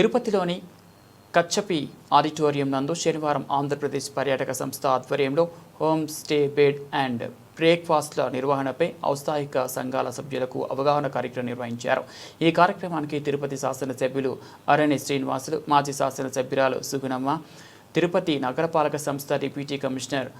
తిరుపతిలోని కచ్చపి ఆడిటోరియం నందు శనివారం ఆంధ్రప్రదేశ్ పర్యాటక సంస్థ ఆధ్వర్యంలో హోమ్ స్టే బెడ్ అండ్ బ్రేక్ఫాస్ట్ల నిర్వహణపై ఔత్సాహిక సంఘాల సభ్యులకు అవగాహన కార్యక్రమం నిర్వహించారు. ఈ కార్యక్రమానికి తిరుపతి శాసనసభ్యులు అరణి శ్రీనివాసులు, మాజీ శాసనసభ్యురాలు సుగుణమ్మ, తిరుపతి నగరపాలక సంస్థ డిప్యూటీ కమిషనర్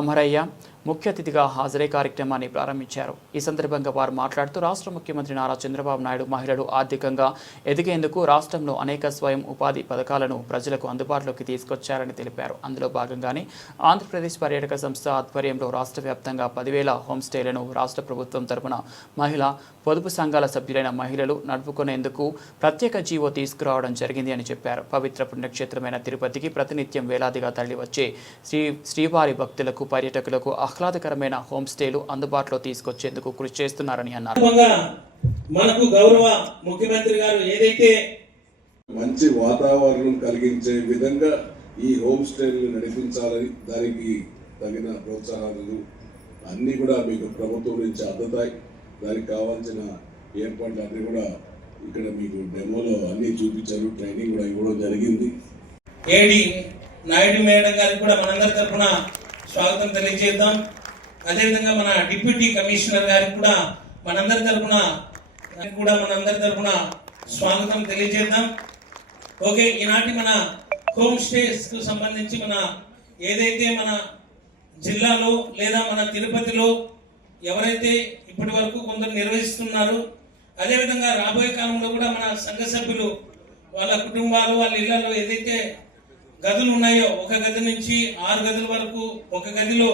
అమరయ్య ముఖ్య అతిథిగా హాజరై కార్యక్రమాన్ని ప్రారంభించారు. ఈ సందర్భంగా వారు మాట్లాడుతూ రాష్ట్ర ముఖ్యమంత్రి నారా చంద్రబాబు నాయుడు మహిళలు ఆర్థికంగా ఎదిగేందుకు రాష్ట్రంలో అనేక స్వయం ఉపాధి పథకాలను ప్రజలకు అందుబాటులోకి తీసుకొచ్చారని తెలిపారు. అందులో భాగంగానే ఆంధ్రప్రదేశ్ పర్యాటక సంస్థ ఆధ్వర్యంలో రాష్ట్ర వ్యాప్తంగా 10,000 హోమ్ స్టేలను రాష్ట్ర ప్రభుత్వం తరపున మహిళా పొదుపు సంఘాల సభ్యులైన మహిళలు నడుపుకునేందుకు ప్రత్యేక జీవో తీసుకురావడం జరిగింది అని చెప్పారు. పవిత్ర పుణ్యక్షేత్రమైన తిరుపతికి ప్రతినిత్యం వేలాదిగా తరలివచ్చే శ్రీవారి భక్తులకు, పర్యాటకులకు ఆహ్లాదకరమైన హోమ్ స్టేలు అందుబాటులో తీసుకొచ్చేందుకు కృషి చేస్తున్నారని అన్నారు. మనకు గౌరవ ముఖ్యమంత్రి గారు ఏదైతే మంచి వాతావరణం కలిగించే విధంగా ఈ హోమ్ స్టేలు నడిపించాలని, దానికి తగిన ప్రోత్సాహాలు అన్ని కూడా మీకు ప్రభుత్వం నుంచి అందుతాయి. దానికి కావాల్సిన ఏర్పాట్లు అన్ని కూడా ఇక్కడ మీకు డెమోలో అన్ని చూపించారు, ట్రైనింగ్ కూడా ఇవ్వడం జరిగింది. ఏడి నాయుడు మేడం గారికి కూడా మనందరి తరఫున స్వాగతం తెలియజేద్దాం. అదేవిధంగా మన డిప్యూటీ కమిషనర్ గారికి కూడా మనందరి తరఫున స్వాగతం తెలియజేద్దాం. ఓకే, ఈనాటి మన హోమ్ స్టేస్ కు సంబంధించి మన ఏదైతే మన జిల్లాలో లేదా మన తిరుపతిలో ఎవరైతే ఇప్పటి వరకు కొందరు నిర్వహిస్తున్నారు, అదేవిధంగా రాబోయే కాలంలో కూడా మన సంఘ సభ్యులు వాళ్ళ కుటుంబాలు వాళ్ళ ఇళ్లలో ఏదైతే గదులు ఉన్నాయో, ఒక గది నుంచి 6 గదుల వరకు, ఒక గదిలో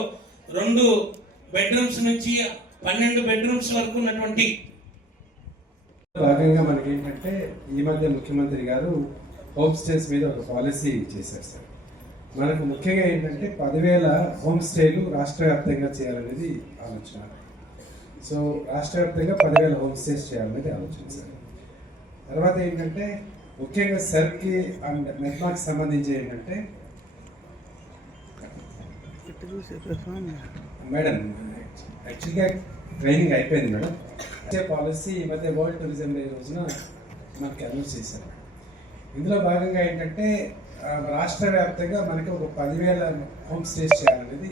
2 బెడ్రూమ్స్ నుంచి 12 బెడ్రూమ్స్ వరకు ఉన్నటువంటి భాగంగా మనకి ఏంటంటే ఈ మధ్య ముఖ్యమంత్రి గారు హోమ్ స్టేస్ మీద ఒక పాలసీ చేశారు సార్. మనకు ముఖ్యంగా ఏంటంటే 10,000 హోమ్ స్టేలు రాష్ట్ర వ్యాప్తంగా చేయాలనేది ఆలోచన. సో రాష్ట్ర వ్యాప్తంగా 10,000 హోమ్ స్టేస్ చేయాలనేది ఆలోచన సార్. తర్వాత ఏంటంటే ముఖ్యంగా సర్కి అండ్ మెట్మాకి సంబంధించి ఏంటంటే మేడం యాక్చువల్గా ట్రైనింగ్ అయిపోయింది మేడం. వచ్చే పాలసీ ఈ మధ్య వరల్డ్ టూరిజం డే రోజున మనకి అనౌన్స్ చేశారు. ఇందులో భాగంగా ఏంటంటే రాష్ట్ర వ్యాప్తంగా మనకి ఒక 10,000 హోమ్ స్టేస్ చేయాలనేది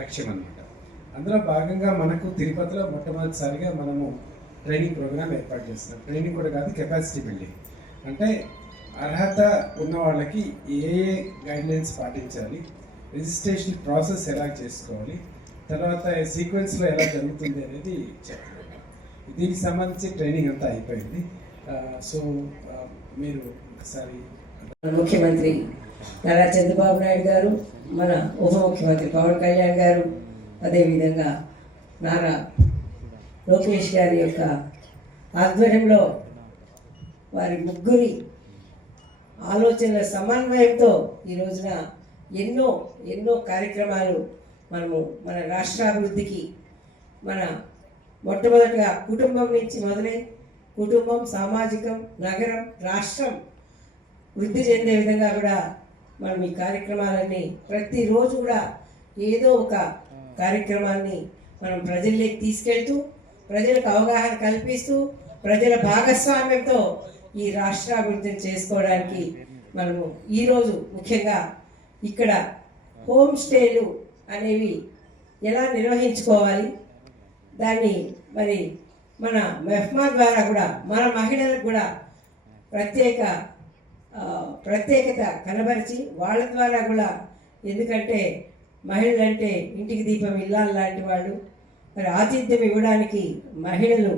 లక్ష్యం అన్నమాట. అందులో భాగంగా మనకు తిరుపతిలో మొట్టమొదటిసారిగా మనము ట్రైనింగ్ ప్రోగ్రామ్ ఏర్పాటు చేస్తున్నాం. ట్రైనింగ్ కూడా కాదు, కెపాసిటీ బిల్డింగ్. అంటే అర్హత ఉన్న వాళ్ళకి ఏ గైడ్లైన్స్ పాటించాలి, రిజిస్ట్రేషన్ ప్రాసెస్ ఎలా చేసుకోవాలి, తర్వాత సీక్వెన్స్లో ఎలా జరుగుతుంది అనేది చెప్తున్నాం. దీనికి సంబంధించి ట్రైనింగ్ అంతా అయిపోయింది. సో మీరు ఒకసారి ముఖ్యమంత్రి నారా చంద్రబాబు నాయుడు గారు, మన ఉప ముఖ్యమంత్రి పవన్ కళ్యాణ్ గారు, అదేవిధంగా నారా లోకేష్ గారి యొక్క ఆధ్వర్యంలో వారి ముగ్గురి ఆలోచనల సమన్వయంతో ఈ రోజున ఎన్నో కార్యక్రమాలు మనము మన రాష్ట్రాభివృద్ధికి మన మొట్టమొదటిగా కుటుంబం నుంచి మొదలై కుటుంబం, సామాజికం, నగరం, రాష్ట్రం వృద్ధి చెందే విధంగా కూడా మనం ఈ కార్యక్రమాలన్నీ ప్రతిరోజు కూడా ఏదో ఒక కార్యక్రమాన్ని మనం ప్రజల్లోకి తీసుకెళ్తూ, ప్రజలకు అవగాహన కల్పిస్తూ, ప్రజల భాగస్వామ్యంతో ఈ రాష్ట్రాభివృద్ధిని చేసుకోవడానికి మనము ఈరోజు ముఖ్యంగా ఇక్కడ హోమ్ స్టేలు అనేవి ఎలా నిర్వహించుకోవాలి, దాన్ని మరి మన మెఫ్మా ద్వారా కూడా మన మహిళలకు కూడా ప్రత్యేకత కనబరిచి వాళ్ళ ద్వారా కూడా, ఎందుకంటే మహిళలు అంటే ఇంటికి దీపం ఇల్లాలు లాంటి వాళ్ళు, మరి ఆతిథ్యం ఇవ్వడానికి మహిళలు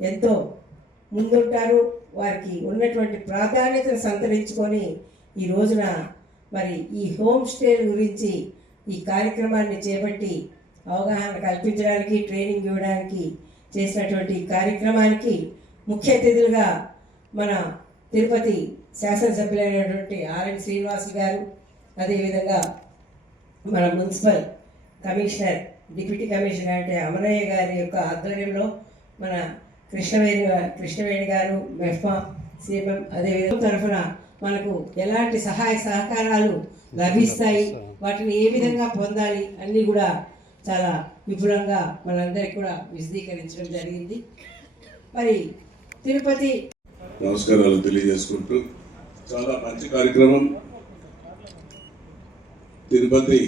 ఎంతో ముందుంటారు. వారికి ఉన్నటువంటి ప్రాధాన్యతను సంతరించుకొని ఈ రోజున మరి ఈ హోమ్ స్టే గురించి ఈ కార్యక్రమాన్ని చేపట్టి అవగాహన కల్పించడానికి, ట్రైనింగ్ ఇవ్వడానికి చేసినటువంటి కార్యక్రమానికి ముఖ్య అతిథులుగా మన తిరుపతి శాసనసభ్యులైనటువంటి ఆర్ఎన్ శ్రీనివాస్ గారు, అదేవిధంగా మన మున్సిపల్ కమిషనర్, డిప్యూటీ కమిషనర్ అంటే అమరయ్య గారి యొక్క ఆధ్వర్యంలో మన కృష్ణవేణి గారు, మెఫ్మా సీఎం అదేవిధంగా తరఫున మనకు ఎలాంటి సహాయ సహకారాలు లభిస్తాయి, వాటిని ఏ విధంగా పొందాలి అన్నీ కూడా చాలా విపులంగా మనందరికీ కూడా విశదీకరించడం జరిగింది. మరి తిరుపతి నమస్కారాలు తెలియజేసుకుంటూ చాలా మంచి కార్యక్రమం. తిరుపతి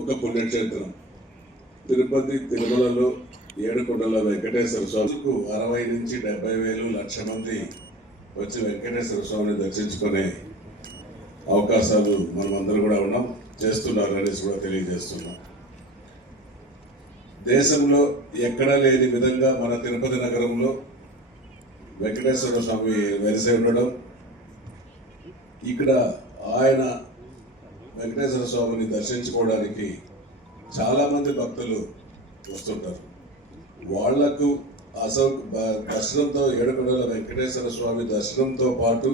ఒక పుణ్యక్షేత్రం. తిరుపతి తిరుమలలో ఏడుకొండల వెంకటేశ్వర స్వామికు 60 నుంచి 70 వేలు లక్ష మంది వచ్చి వెంకటేశ్వర స్వామిని దర్శించుకునే అవకాశాలు మనమందరూ కూడా ఉన్నాం, చేస్తున్నారు అనేసి కూడా తెలియజేస్తున్నాం. దేశంలో ఎక్కడా లేని విధంగా మన తిరుపతి నగరంలో వెంకటేశ్వర స్వామి వెలిసి ఉండడం, ఇక్కడ ఆయన వెంకటేశ్వర స్వామిని దర్శించుకోవడానికి చాలామంది భక్తులు వస్తుంటారు. వాళ్లకు దర్శనంతో ఏడుకొండల వెంకటేశ్వర స్వామి దర్శనంతో పాటు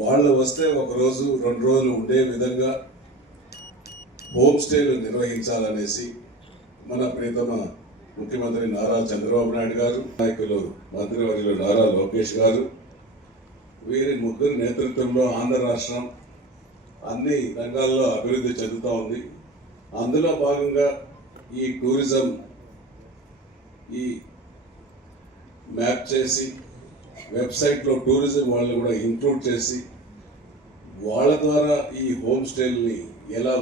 వాళ్ళు వస్తే 1 రోజు 2 రోజులు ఉండే విధంగా హోమ్ స్టేలు నిర్వహించాలనేసి మన ప్రియతమ ముఖ్యమంత్రి నారా చంద్రబాబు నాయుడు గారు, నాయకులు మంత్రివర్యులు నారా లోకేష్ గారు, వీరి ముగ్గురు నేతృత్వంలో ఆంధ్ర రాష్ట్రం అన్ని రంగాల్లో అభివృద్ధి చెందుతూ ఉంది. అందులో భాగంగా ఈ టూరిజం ఈ మ్యాప్ చేసి వెబ్సైట్లో టూరిజం వాళ్ళు కూడా ఇంక్లూడ్ చేసి వాళ్ళ ద్వారా ఈ హోమ్ స్టేల్ని ఎలా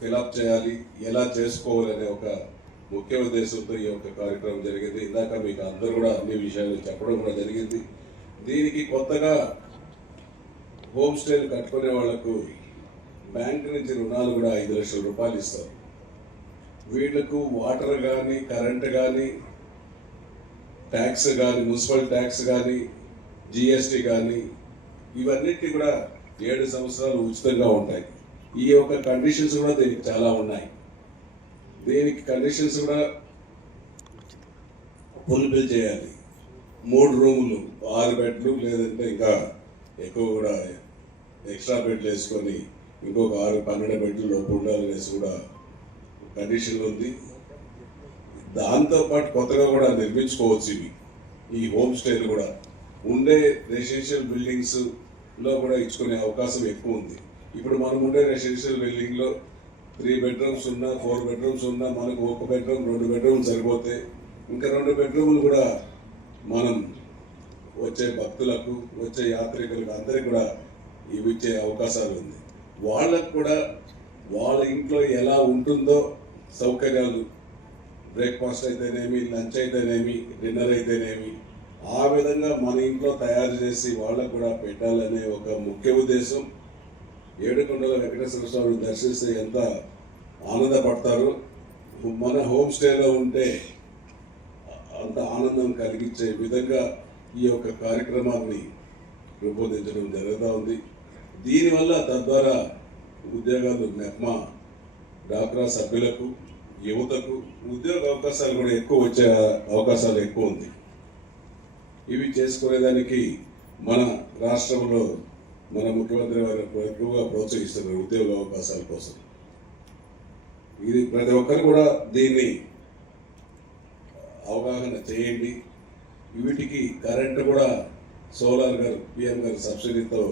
ఫిలప్ చేయాలి, ఎలా చేసుకోవాలనే ఒక ముఖ్య ఉద్దేశంతో ఈ యొక్క కార్యక్రమం జరిగింది. ఇందాక మీకు అందరూ కూడా అన్ని విషయాలు చెప్పడం కూడా జరిగింది. దీనికి కొత్తగా హోమ్ స్టేలు కట్టుకునే వాళ్లకు బ్యాంక్ నుంచి రుణాలు కూడా 5 లక్షల రూపాయలు ఇస్తారు. వీళ్లకు వాటర్ కానీ, కరెంట్ కానీ, ట్యాక్స్ కానీ, మున్సిపల్ ట్యాక్స్ కానీ, జిఎస్టీ కానీ, ఇవన్నిటికీ కూడా 7 సంవత్సరాలు ఉచితంగా ఉంటాయి. ఈ యొక్క కండిషన్స్ కూడా దీనికి చాలా ఉన్నాయి. దీనికి కండిషన్స్ కూడా ఫుల్ఫిల్ చేయాలి. 3 రూములు, 6 బెడ్లు, లేదంటే ఇంకా ఎక్కువ కూడా ఎక్స్ట్రా బెడ్లు వేసుకొని ఇంకొక 6-12 బెడ్లు లోపు ఉండాలనేసి కూడా కండిషన్ ఉంది. దాంతోపాటు కొత్తగా కూడా నిర్మించుకోవచ్చు ఈ హోమ్ స్టేలు కూడా. ఉండే రెసిడెన్షియల్ బిల్డింగ్స్లో కూడా ఇచ్చుకునే అవకాశం ఎక్కువ ఉంది. ఇప్పుడు మనం ఉండే రెసిడెన్షియల్ బిల్డింగ్లో 3 బెడ్రూమ్స్ ఉన్నా, 4 బెడ్రూమ్స్ ఉన్నా మనకు 1 బెడ్రూమ్, 2 బెడ్రూమ్లు సరిపోతే ఇంకా 2 బెడ్రూమ్లు కూడా మనం వచ్చే భక్తులకు, వచ్చే యాత్రికులకు అందరికీ కూడా ఇవి ఇచ్చే అవకాశాలు ఉంది. వాళ్ళకు కూడా వాళ్ళ ఇంట్లో ఎలా ఉంటుందో సౌకర్యాలు, బ్రేక్ఫాస్ట్ అయితేనేమి, లంచ్ అయితేనేమి, డిన్నర్ అయితేనేమి, ఆ విధంగా మన ఇంట్లో తయారు చేసి వాళ్ళకు కూడా పెట్టాలనే ఒక ముఖ్య ఉద్దేశం. ఏడుకొండల వెంకటేశ్వర స్వామిని దర్శిస్తే ఎంత ఆనందపడతారో, మన హోమ్ స్టేలో ఉంటే అంత ఆనందం కలిగించే విధంగా ఈ యొక్క కార్యక్రమాన్ని రూపొందించడం జరుగుతూ ఉంది. దీనివల్ల తద్వారా ఉద్యోగాలు మెప్మా డాక్రా సభ్యులకు, యువతకు ఉద్యోగ అవకాశాలు కూడా ఎక్కువ వచ్చే అవకాశాలు ఎక్కువ ఉంది. ఇవి చేసుకునేదానికి మన రాష్ట్రంలో మన ముఖ్యమంత్రి వారు ఎక్కువగా ప్రోత్సహిస్తున్నారు ఉద్యోగ అవకాశాల కోసం. ఇది ప్రతి ఒక్కరు కూడా దీన్ని అవగాహన చేయండి. వీటికి కరెంటు కూడా సోలార్ గారు, పిఎం గారు సబ్సిడీతో,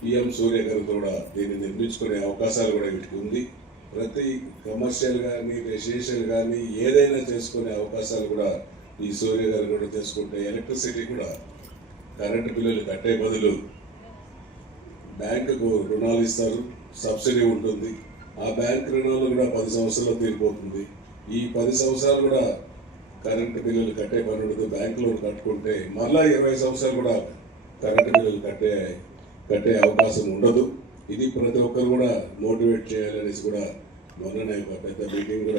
పిఎం సూర్య గారితో కూడా దీన్ని నిర్మించుకునే అవకాశాలు కూడా వీటికి ఉంది. ప్రతి కమర్షియల్ కానీ, రెసిడెన్షియల్ కానీ ఏదైనా చేసుకునే అవకాశాలు కూడా ఈ సూర్య గారు కూడా చేసుకుంటే ఎలక్ట్రిసిటీ కూడా కరెంటు బిల్లులు కట్టే బదులు బ్యాంకుకు రుణాలు ఇస్తారు, సబ్సిడీ ఉంటుంది. ఆ బ్యాంక్ రుణాలు కూడా 10 సంవత్సరాలు తీరిపోతుంది. ఈ 10 సంవత్సరాలు కూడా కరెంటు బిల్లులు కట్టే పని ఉండదు. బ్యాంకులో కట్టుకుంటే మళ్ళా 20 సంవత్సరాలు కూడా కరెంటు బిల్లులు కట్టే అవకాశం ఉండదు. ఇది ప్రతి ఒక్కరు కూడా మోటివేట్ చేయాలనేసి కూడా మొన్ననే ఒక పెద్ద మీటింగ్ కూడా